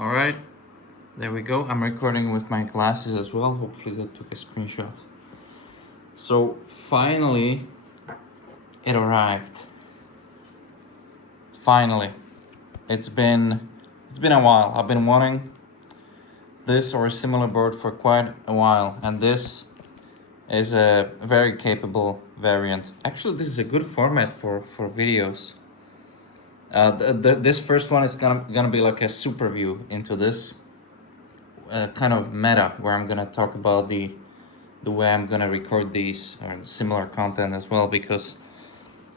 All right, there we go. I'm recording with my glasses as well. Hopefully that took a screenshot. So finally, it arrived. Finally, it's been a while. I've been wanting this or a similar board for quite a while, and this is a very capable variant. Actually, this is a good format for videos. This first one is gonna be like a super view into this kind of meta, where I'm gonna talk about the way I'm gonna record these or similar content as well, because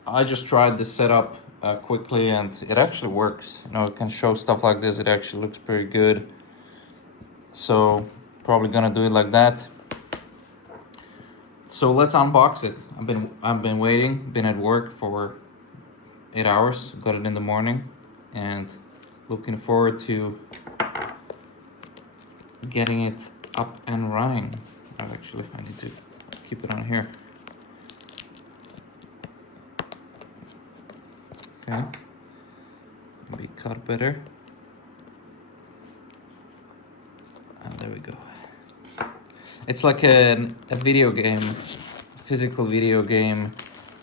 I just tried this setup quickly and it actually works. You know, it can show stuff like this. It actually looks pretty good. So probably gonna do it like that. So let's unbox it. I've been waiting. Been at work for 8 hours. Got it in the morning, and looking forward to getting it up and running. Oh, actually, I need to keep it on here. Okay, maybe cut better. There we go. It's like a video game, physical video game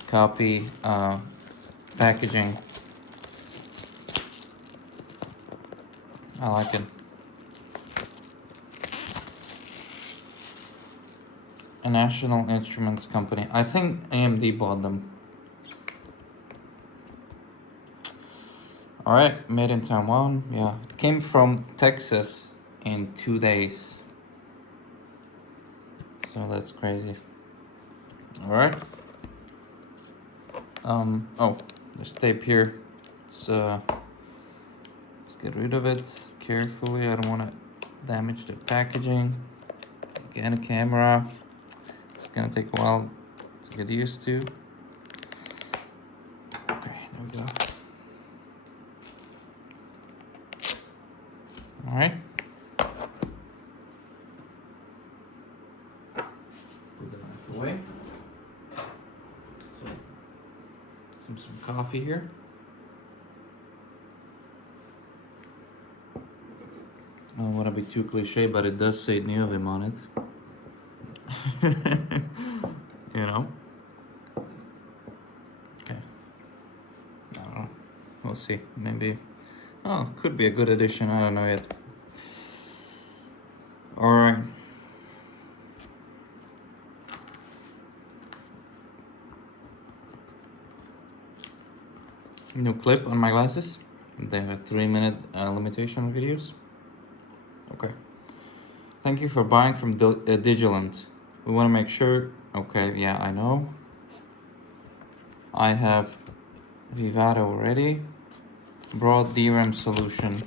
copy packaging. I like it. A National Instruments company. I think AMD bought them. All right, made in Taiwan. Yeah, it came from Texas in 2 days. So that's crazy. All right. Oh, there's tape here. Let's get rid of it carefully. I don't want to damage the packaging. Again, a camera. It's gonna take a while to get used to. Okay, there we go. All right. Put the knife away. So, some coffee here. I don't want to be too cliche, but it does say Neovim on it. You know? Okay. I don't know. We'll see. Maybe. Oh, could be a good addition. I don't know yet. All right. New clip on my glasses. They have a 3-minute limitation on videos. Okay. Thank you for buying from Digiland. We want to make sure. Okay, yeah, I know. I have Vivado already. Broad DRAM solution.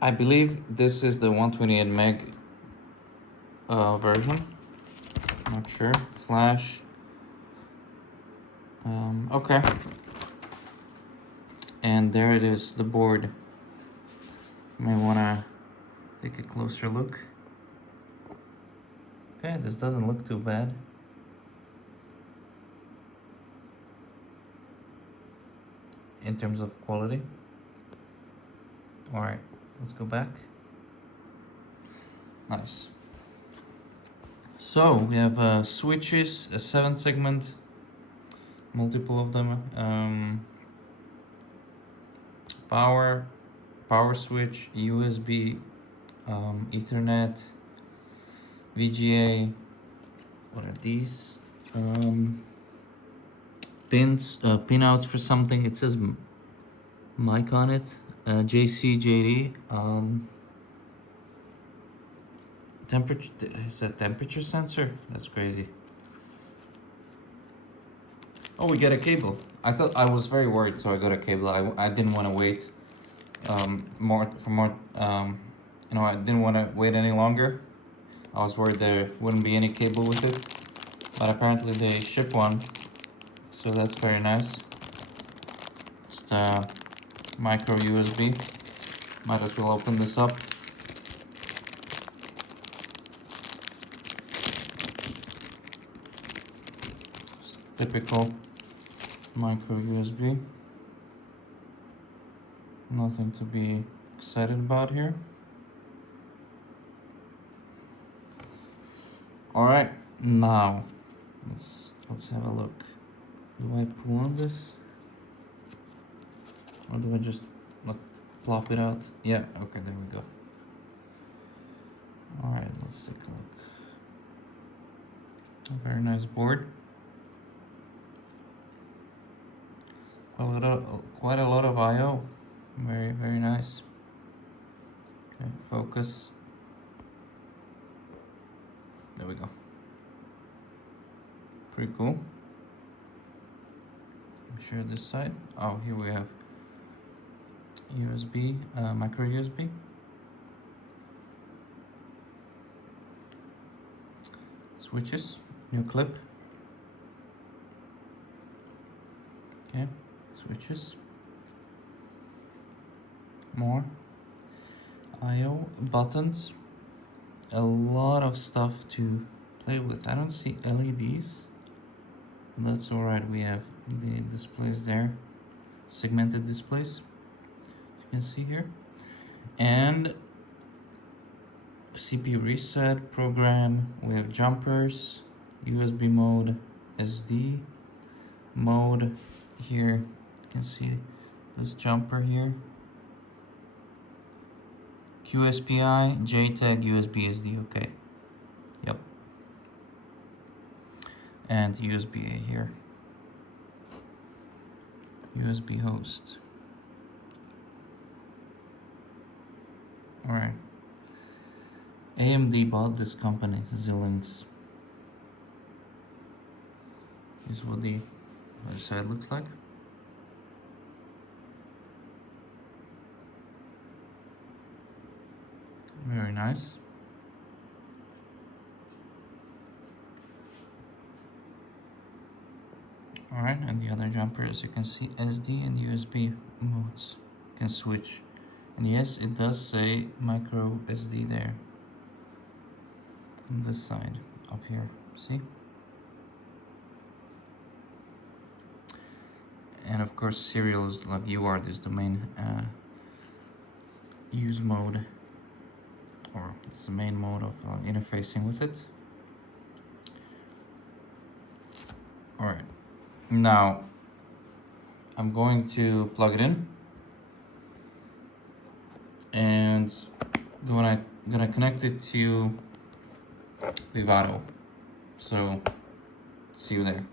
I believe this is the 128 meg version. Not sure. Flash. Okay. And there it is, the board. You may want to take a closer look. Okay, this doesn't look too bad. In terms of quality. All right, let's go back. Nice. So we have switches, a 7-segment, multiple of them. Power switch, USB, Ethernet, VGA. What are these? Pins, pinouts for something. It says mic on it. JCJD. Temperature. Is that temperature sensor? That's crazy. Oh, we get a cable. I was very worried, so I got a cable. I didn't want to wait more. You know, I didn't want to wait any longer. I was worried there wouldn't be any cable with it, but apparently they ship one, so that's very nice. Just micro USB. Might as well open this up. typical micro USB. Nothing to be excited about here. All right, now let's have a look. Do I pull on this, or do I just like plop it out? Yeah, okay, there we go. All right, let's take a look. A very nice board. Quite a lot of I/O. Very nice. Okay, focus. There we go. Pretty cool. Share this side. Oh, here we have USB, micro USB. Switches, new clip. Okay, switches. More I/O buttons. A lot of stuff to play with. I don't see LEDs. That's all right. We have the displays there, segmented displays. You can see here, and CPU reset program. We have jumpers, USB mode, SD mode here. You can see this jumper here. QSPI, JTAG, USB SD. Okay. Yep. And USB-A here. USB host. All right. AMD bought this company, Xilinx. Here's what the other side looks like. Very nice. All right, and the other jumper, as you can see, SD and USB modes. You can switch. And yes, it does say micro SD there. On this side, up here, see? And of course, serials like UART is the main use mode, or it's the main mode of interfacing with it. All right, now I'm going to plug it in and gonna connect it to Vivado. So see you there.